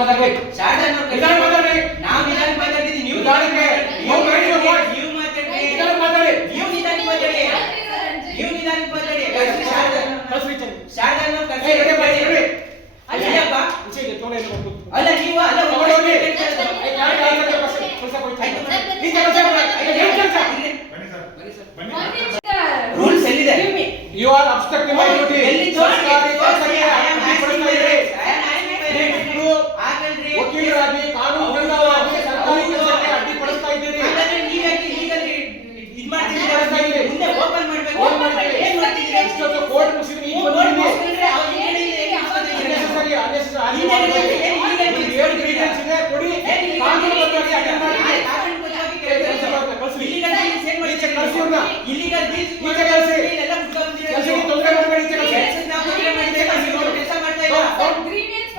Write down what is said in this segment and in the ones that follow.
ಮಾತಾಡ್ಬೇಕು. ನಿಧಾನ ಮಾತಾಡಿ. ನಾವು ನಿಧಾನ ಮಾತಾಡ್ತಿದ್ದೀವಿ, ನೀವು ನಿಧಾನಕ್ಕೆ ನೀವು ಮಾಡಿ your voice. ನೀವು ಮಾತಾಡಿ. ನಿಧಾನ ಮಾತಾಡಿ. ನೀವು ನಿಧಾನ ಮಾತಾಡಿ. ನೀವು ನಿಧಾನ ಮಾತಾಡಿ. ಕಳ್ಸ್ರಿ ಚೆನ್ನ. ಶಾರದಾನ ಏ ರೆಡಿ ಮಾಡಿ ರೆಡಿ. ಅಲ್ಲಪ್ಪ ಈಚೆಗೆ ತೋಳೆ ಏನು ಕೊಟ್ಟು. ಅಲ್ಲ ನೀವು ಅಲ್ಲ ನೋಡಿ ಹೋಗಿ. ಐ ಕಾರಣ ಆಯ್ತದೆ ಬಸ್. ಕೆಲಸ ಕೊಡ್ತೀನಿ. ಈ ಕೆಲಸ ಮಾಡಿ. ಏನು ಕೆಲಸ? ಬನ್ನಿ ಸರ್. ರೂಲ್ಸ್ ಎಲ್ಲಿದೆ? You are obstructing my duty. ಎಲ್ಲಿ ತೋರಿಸಿ? ಸರ್ಕಾರಿ ಕೆಲಸಕ್ಕೆ ಅಡ್ಡಿಪಡಿಸ್ತಾ ಇದ್ದೀರಿ. ಆಗಲ್ರಿ. ವಕೀಲರಾಗಿ ಕಾನೂನುಬದ್ಧವಾಗಿ ಸರ್ಕಾರಿ ಕೆಲಸಕ್ಕೆ ಅಡ್ಡಿಪಡಿಸ್ತಾ ಇದ್ದೀರಿ. ಹಾಗಾದ್ರೆ ನೀವು ಯಾಕೆ ಲೀಗಲಿ ಇದು ಮಾಡ್ತಿದ್ದೀರಾ? ಮುಂದೆ ಓಪನ್ ಮಾಡಬೇಕು. ಓಪನ್ ಮಾಡ್ತೀರಿ. ಏನು ಮಾಡ್ತಿದ್ದೀರಾ? ಇಷ್ಟೊತ್ತು ಕೋರ್ಟ್ ಮುಗಿಸಿದ್ರೆ ಈಗ ಕೋರ್ಟ್ ಬಂದಿದ್ದೀರಿ. ಮುಗಿಸ್ಕೊಂಡ್ರೆ ಅವ್ರು ಏನು ಹೇಳಿದ್ರೆ ಏನು ಮಾಡ್ತಿದ್ದೀರಾ? Unnecessary, unnecessary ಏನು argument. ಹೇಳಿದ್ರೆ ಏನು grievance ಇದೆ ಕೊಡಿ. ಕಾನೂನುಬದ್ಧವಾಗಿ ಅಟೆಂಡ್ ಮಾಡಿ. ಕಾನೂನುಬದ್ಧವಾಗಿ ಕೆಲಸ ಮಾಡ್ಬೇಕು. ಕಳ್ಸಿ. ಇಲ್ಲಿಗಲ್ ಡೀಲ್ಸ್ ಏನ್ ಈಚೆ ಮಾಡ್ತೀರಾ? ಕಳ್ಸಿ ಅವ್ರನ್ನ. ಇಲ್ಲಿಗಲ್ ಡೀಲ್ಸ್ ಈಚೆ ಕಳ್ಸಿ. ಎಲ್ಲ ಮುಟ್ಕೊಂಡ್ಬಿಟ್ಟಿದ್ದೀರಾ? ಕೆಲಸಕ್ಕೆ ತೊಂದರೆ ಮಾಡಬೇಡಿ. ಈಚೆ ಕಳ್ಸಿ. ಕೆಲಸಕ್ಕೆ ನಾವು ತೊಂದರೆ ಮಾಡಿದ್ರೆ ನೀವು ಕೆಲಸ ಮಾಡ್ತಾ ಇಲ್ಲ.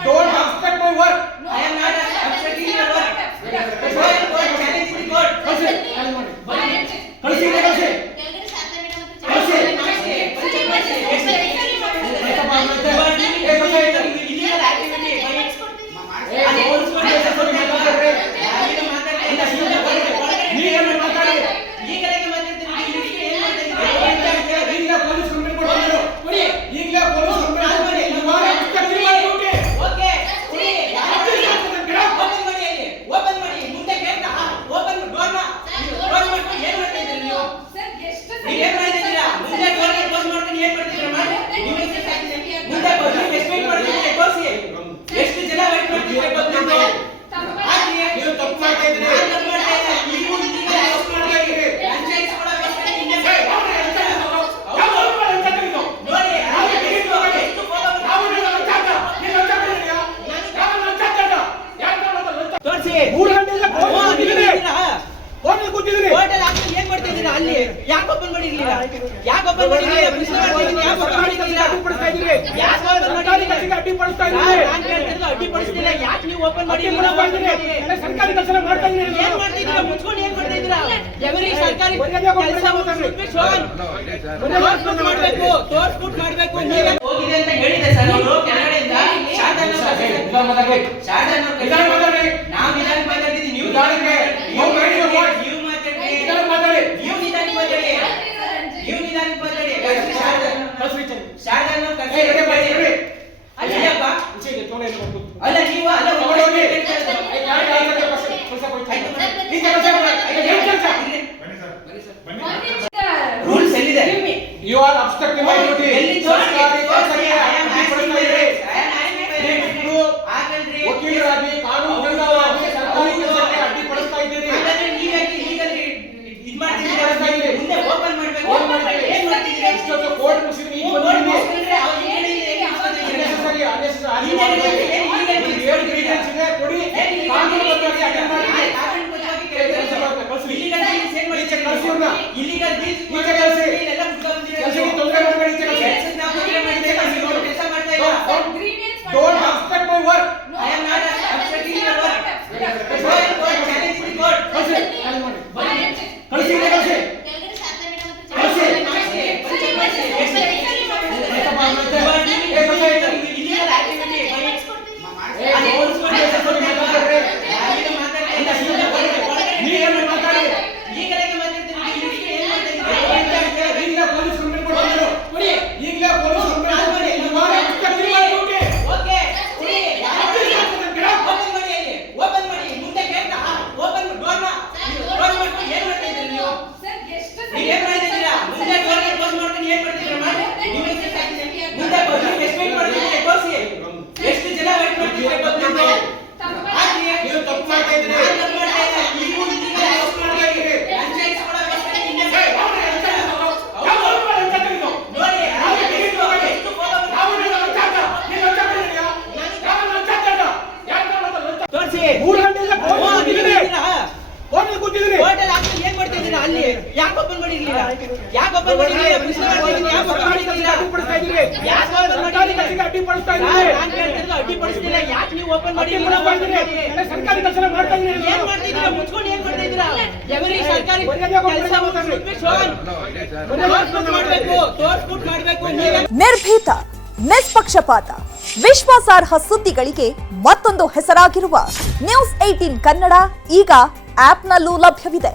Don't obstruct my work. I am not obstructing your work. Court challenge the court. ಕಳ್ಸಿ. ಚಾಲೆಂಜ್ ಮಾಡಿ. ಕಳ್ಸಿ ಈಚೆ ಕಳ್ಸಿ. ಕಳ್ಸಿ. Illegal activity. ನೀವೇನು ಮಾತಾಡಿ. ಈಗಲೇ ಮಾತಾಡ್ತೀನಿ. ಏನು ಮಾಡ್ತಿದ್ದೀರಿ? ಈಗಲೇ ಪೊಲೀಸ್ ಕಂಪ್ಲೇಂಟ್ ಕೊಡ್ತಾರೆ. ಕೊಡಿ. ಈಗಲೇ ಪೊಲೀಸ್ ಕಂಪ್ಲೇಂಟ್ ಕೊಡಿ. You are obstructing my duty. Okay. Open ಮಾಡಿ ಅಲ್ಲಿ. ಓಪನ್ ಮಾಡಿ. ಮುಂದೆ ಗೇಟ್ ಓಪನ್ ಡೋರ್ ಕ್ಲೋಸ್ ಮಾಡ್ಕೊಂಡು ಏನು ಮಾಡ್ತಾ ಇದ್ದೀರಿ ನೀವು? ನೀವು ಏನು ಮಾಡ್ತಿದ್ದೀರಾ? ಮುಂದೆ ಡೋರ್ ಕ್ಲೋಸ್ ಮಾಡ್ಕೊಂಡು ಏನು ಮಾಡ್ತಿದ್ದೀರಾ? ಮಾಡಿ. ನೀವು ಎಕ್ಸೆಸ್ ಆಗ್ತಿದೆ. ಮುಂದೆ ಪಬ್ಲಿಕ್ ಎಕ್ಸ್ಪೆಕ್ಟ್ ಮಾಡ್ತಿದ್ದೀರಾ? ತೋರಿಸಿ. ಎಷ್ಟು ಜನ ವೇಟ್ ಮಾಡ್ತಿದ್ದೀರಾ ಪಬ್ಲಿಕ್? ನೀವು ತಪ್ಪು ಮಾಡ್ತಾ ಇದ್ದೀರಿ. ನಾನು ತಪ್ಪು ಮಾಡ್ತಾ ಇಲ್ಲ. ನೀವು ಇಲ್ಲಿಗೆ ತಪ್ಪು ಮಾಡ್ತಾ ಇದ್ದೀರಿ. ಫ್ರಾಂಚೈಸ್ ಕೊಡೋಕೆ ಹಿಂದೆ ಏ, ಅವ್ರು ಎಂತ ಕೆಲಸ? ಯಾವ ಅವ್ರು ಎಂತ ಕೆಲಸ? ನೋಡಿ ಯಾವ ಕೆಲಸ? ಎಷ್ಟು ಕೋಪ ಬಂತು? ಯಾವ ಲಂಚ ಹಾಕ? ನೀನು ಲಂಚ ಕೊಟ್ಟಿದ್ಯಾ? ಯಾವ ಲಂಚ ಹಾಕಲ್ಲ? ಯಾಕೆ ಮಾಡೋದು ಲಂಚ? ತೋರಿಸಿ. 3 ಗಂಟೆಯಿಂದ ಕೋರ್ಟ್ ಕೂತಿದ್ದೀನಿ. ಕೋರ್ಟ್ ಕೂತಿದ್ದೀನಿ. ಹೋಟೆಲ್ ಹಾಕಿ ಏನ್ ಮಾಡ್ತಿದ್ದೀರಾ ಅಲ್ಲಿ? ಯಾಕೆ ಓಪನ್ ಮಾಡಿರ್ಲಿಲ್ಲ? ಯಾಕೆ ಓಪನ್ ಮಾಡಿರ್ಲಿಲ್ಲ? ಪ್ರಶ್ನೆ ಮಾಡ್ತಿದ್ದೀನಿ. ಯಾಕೆ ಓಪನ್ ಮಾಡಿರ್ಲಿಲ್ಲ? ಅಡ್ಡಿಪಡಿಸ್ತಾ ಇದ್ದೀರಿ. ಯಾಕೆ ಓಪನ್ ಸರ್ಕಾರಿ ಮಾಡಿರ್ಲಿಲ್ಲ? ಕೆಲಸಕ್ಕೆ ಅಡ್ಡಿಪಡಿಸ್ತಾ ಇದ್ದೀರಿ. ನಾನು ಹೇಳ್ತಿರೋದು ಅಡ್ಡಿಪಡಿಸ್ತಿಲ್ಲ. ಯಾಕೆ ನೀವು ಓಪನ್ ಮಾಡಿರ್ಲಿಲ್ಲ? ಸರ್ಕಾರಿ ಕೆಲಸ ಮಾಡ್ತಾ ಇದ್ದೀರಿ. ಏನ್ ಮಾಡ್ತಿದ್ದೀರಾ? ಮುಚ್ಕೊಂಡು ಏನ್ ಮಾಡ್ತಿದ್ದೀರಾ? ಎವರಿ ಸರ್ಕಾರಿ ಮರ್ಯಾದೆ ಕೊಡಿ, ಕೆಲಸ ಮಾತಾಡ್ರಿ. ತೋರ್ಸ್ಬಿಟ್ಟು ಮಾಡ್ಬೇಕು. ತೋರ್ಸ್ಬಿಟ್ಟು ಮಾಡ್ಬೇಕು. ನೀವೇ ಹೋಗಿದೆ ಅಂತ ಹೇಳಿದೆ ಸರ್ ಅವರು ಕೆಳಗಡೆಯಿಂದ. ನಿಧಾನ ಮಾತಾಡ್ಬೇಕು. ನಿಧಾನ ಮಾತಾಡಿ. ನಾವು ನಿಧಾನ ಮಾತಾಡ್ತಿದ್ದೀವಿ, ನೀವು ನಿಧಾನಕ್ಕೆ ನೀವು ಮಾಡಿ your voice. ನೀವು ಮಾತಾಡಿ. ನಿಧಾನ ಮಾತಾಡಿ. ನೀವು ನಿಧಾನ ಮಾತಾಡಿ. ನೀವು ನಿಧಾನ ಮಾತಾಡಿ. ಕಳ್ಸ್ರಿ ಚೆನ್ನ. ಶಾರದಾನ ಏ ರೆಡಿ ಮಾಡಿ ರೆಡಿ. ಅಲ್ಲಪ್ಪ ಈಚೆಗೆ ತೋಳೆ ಏನು ಕೊಟ್ಟು. ಅಲ್ಲ ನೀವು ಅಲ್ಲ ನೋಡಿ ಹೋಗಿ. ಐ ಕಾರಣ ಆಯ್ತದೆ ಬಸ್. ಕೆಲಸ ಕೊಡ್ತೀನಿ. ಈ ಕೆಲಸ ಮಾಡಿ. ಏನು ಕೆಲಸ? ರೂಲ್ಸ್ ಎಲ್ಲಿದೆ? You are obstructing my duty. ಎಲ್ಲಿ ತೋರಿಸಿ? ಸರ್ಕಾರಿ ಕೆಲಸಕ್ಕೆ ಅಡ್ಡಿಪಡಿಸ್ತಾ ಇದ್ದೀರಿ. ಆಗಲ್ರಿ. ವಕೀಲರಾಗಿ ಕಾನೂನುಬದ್ಧವಾಗಿ ಸರ್ಕಾರಿ ಕೆಲಸಕ್ಕೆ ಅಡ್ಡಿಪಡಿಸ್ತಾ ಇದ್ದೀರಿ. ಹಾಗಾದ್ರೆ ನೀವು ಯಾಕೆ ಲೀಗಲಿ ಇದು ಮಾಡ್ತಿದ್ದೀರಾ? ಮುಂದೆ ಓಪನ್ ಮಾಡಬೇಕು. ಓಪನ್ ಮಾಡ್ತೀರಿ. ಏನು ಮಾಡ್ತಿದ್ದೀರಾ? ಇಷ್ಟೊತ್ತು ಕೋರ್ಟ್ ಮುಗಿಸಿದ್ರೆ ಈಗ ಕೋರ್ಟ್ ಬಂದಿದ್ದೀರಿ. ಮುಗಿಸ್ಕೊಂಡ್ರೆ ಅವ್ರು ಏನು ಹೇಳಿದ್ರೆ ಏನು ಮಾಡ್ತಿದ್ದೀರಾ? Unnecessary, unnecessary ಏನು argument. ಹೇಳಿದ್ರೆ ಏನು grievance ಇದೆ ಕೊಡಿ. ಕಾನೂನುಬದ್ಧವಾಗಿ ಅಟೆಂಡ್ ಮಾಡಿ. ಕಾನೂನುಬದ್ಧವಾಗಿ ಕೆಲಸ ಮಾಡ್ಬೇಕು. ಕಳ್ಸಿ. ಇಲ್ಲಿಗಲ್ ಡೀಲ್ಸ್ ಏನ್ ಈಚೆ ಮಾಡ್ತೀರಾ? ಕಳ್ಸಿ ಅವ್ರನ್ನ. ಇಲ್ಲಿಗಲ್ ಡೀಲ್ಸ್ ಈಚೆ ಕಳ್ಸಿ. ಎಲ್ಲ ಮುಟ್ಕೊಂಡ್ಬಿಟ್ಟಿದ್ದೀರಾ? ಕೆಲಸಕ್ಕೆ ತೊಂದರೆ ಮಾಡಬೇಡಿ. ಈಚೆ ಕಳ್ಸಿ. ಕೆಲಸಕ್ಕೆ ನಾವು ತೊಂದರೆ ಮಾಡಿದ್ರೆ ನೀವು ಕೆಲಸ ಮಾಡ್ತಾ ಇಲ್ಲ. Don't obstruct my work. I am not obstructing your work. Court challenge the court. ಕಳ್ಸಿ. ಚಾಲೆಂಜ್ ಮಾಡಿ. ಕಳ್ಸಿ ಈಚೆ ಕಳ್ಸಿ. ಕಳ್ಸಿ. Illegal activity. ಏ, ಪೊಲೀಸ್ ಕಂಪ್ಲೇಂಟ್ ಕೊಡ್ತಾರೆ. ನೀವೇನು ಮಾತಾಡಿ. ಈಗಲೇ ಮಾತಾಡ್ತೀನಿ. ಏನು ಮಾಡ್ತಿದ್ದೀರಾ? ಈಗಲೇ ಪೊಲೀಸ್ ಕಂಪ್ಲೇಂಟ್ ಕೊಡ್ತಾರೆ. ಕೊಡಿ. ಈಗಲೇ ಪೊಲೀಸ್ ಕಂಪ್ಲೇಂಟ್ ಕೊಡಿ. You are obstructing my duty. Okay. Open ಮಾಡಿ ಅಲ್ಲಿ. ಓಪನ್ ಮಾಡಿ. ಮುಂದೆ ಗೇಟ್ ಓಪನ್ ಡೋರ್ ಕ್ಲೋಸ್ ಮಾಡ್ಕೊಂಡು ಏನು ಮಾಡ್ತಾ ಇದ್ದೀರಿ ನೀವು? ನೀವು ಏನು ಮಾಡ್ತಿದ್ದೀರಾ? ಮುಂದೆ ಡೋರ್ ಕ್ಲೋಸ್ ಮಾಡ್ಕೊಂಡು ಏನು ಮಾಡ್ತಿದ್ದೀರಾ? ಮಾಡಿ. ನೀವು ಎಕ್ಸೆಸ್ ಆಗ್ತಿದೆ. ಮುಂದೆ ಪಬ್ಲಿಕ್ ಎಕ್ಸ್ಪೆಕ್ಟ್ ಮಾಡ್ತಿದ್ದೀರಾ? ತೋರಿಸಿ. ಎಷ್ಟು ಜನ ವೇಟ್ ಮಾಡ್ತಿದ್ದೀರಾ ಪಬ್ಲಿಕ್? ನೀವು ತಪ್ಪು ಮಾಡ್ತಾ ಇದ್ದೀರಿ. ನಾನು ತಪ್ಪು ಮಾಡ್ತಾ ಇಲ್ಲ. ನೀವು ಇಲ್ಲಿಗೆ ತಪ್ಪು ಮಾಡ್ತಾ ಇದ್ದೀರಿ. ಫ್ರಾಂಚೈಸ್ ಕೊಡೋಕೆ ಹಿಂದೆ ಏ, ಅವ್ರು ಎಂತ ಕೆಲಸ? ಯಾವ ಅವ್ರು ಎಂತ ಕೆಲಸ? ನೋಡಿ ಯಾವ ಕೆಲಸ? ಎಷ್ಟು ಕೋಪ ಬಂತು? ಯಾವ ಲಂಚ ಹಾಕ? ನೀನು ಲಂಚ ಕೊಟ್ಟಿದ್ಯಾ? ಯಾವ ಲಂಚ ಹಾಕಲ್ಲ? ಯಾಕೆ ಮಾಡೋದು ಲಂಚ? ತೋರಿಸಿ. 3 ಗಂಟೆಯಿಂದ ಕೋರ್ಟ್ ಕೂತಿದ್ದೀನಿ. ಕೋರ್ಟ್ ಕೂತಿದ್ದೀನಿ. ಹೋಟೆಲ್ ಹಾಕಿ ಏನ್ ಮಾಡ್ತಿದ್ದೀರಾ ಅಲ್ಲಿ? ಯಾಕೆ ಓಪನ್ ಮಾಡಿರ್ಲಿಲ್ಲ? ಯಾಕೆ ಓಪನ್ ಮಾಡಿರ್ಲಿಲ್ಲ? ಪ್ರಶ್ನೆ ಮಾಡ್ತಿದ್ದೀನಿ. ಯಾಕೆ ಓಪನ್ ಸರ್ಕಾರಿ ಕೆಲಸಕ್ಕೆ ಮಾಡಿರ್ಲಿಲ್ಲ? ಅಡ್ಡಿಪಡಿಸ್ತಾ ಇದ್ದೀರಿ. ಯಾಕೆ ಓಪನ್ ಸರ್ಕಾರಿ ಮಾಡಿರ್ಲಿಲ್ಲ? ಕೆಲಸಕ್ಕೆ ಅಡ್ಡಿಪಡಿಸ್ತಾ ಇದ್ದೀರಿ. ನಾನು ಹೇಳ್ತಿರೋದು ಅಡ್ಡಿಪಡಿಸ್ತಿಲ್ಲ. ಯಾಕೆ ನೀವು ಓಪನ್ ಮಾಡಿರ್ಲಿಲ್ಲ? ಸರ್ಕಾರಿ ಕೆಲಸ ಮಾಡ್ತಾ ಇದ್ದೀರಿ. ಏನ್ ಮಾಡ್ತಿದ್ದೀರಾ? ಮುಚ್ಕೊಂಡು ಏನ್ ಮಾಡ್ತಿದ್ದೀರಾ? ಎವರಿ ಸರ್ಕಾರಿ ಮರ್ಯಾದೆ ಕೊಡಿ, ಕೆಲಸ ಮಾತಾಡ್ರಿ. ತೋರ್ಸ್ಬಿಟ್ಟು ಮಾಡ್ಬೇಕು. ತೋರ್ಸ್ಬಿಟ್ಟು ಮಾಡ್ಬೇಕು. ನೀವೇ ನಿರ್ಭೀತ ನಿಷ್ಪಕ್ಷಪಾತ, ವಿಶ್ವಾಸಾರ್ಹ ಸುದ್ದಿಗಳಿಗೆ ಮತ್ತೊಂದು ಹೆಸರಾಗಿರುವ ನ್ಯೂಸ್ 18 ಕನ್ನಡ ಈಗ ಆಪ್ನಲ್ಲೂ ಲಭ್ಯವಿದೆ.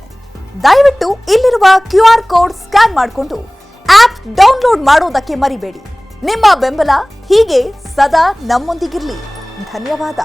ದಯವಿಟ್ಟು ಇಲ್ಲಿರುವ QR ಕೋಡ್ ಸ್ಕ್ಯಾನ್ ಮಾಡಿಕೊಂಡು ಆಪ್ ಡೌನ್ಲೋಡ್ ಮಾಡೋದಕ್ಕೆ ಮರಿಬೇಡಿ. ನಿಮ್ಮ ಬೆಂಬಲ ಹೀಗೆ ಸದಾ ನಮ್ಮೊಂದಿಗಿರಲಿ. ಧನ್ಯವಾದ.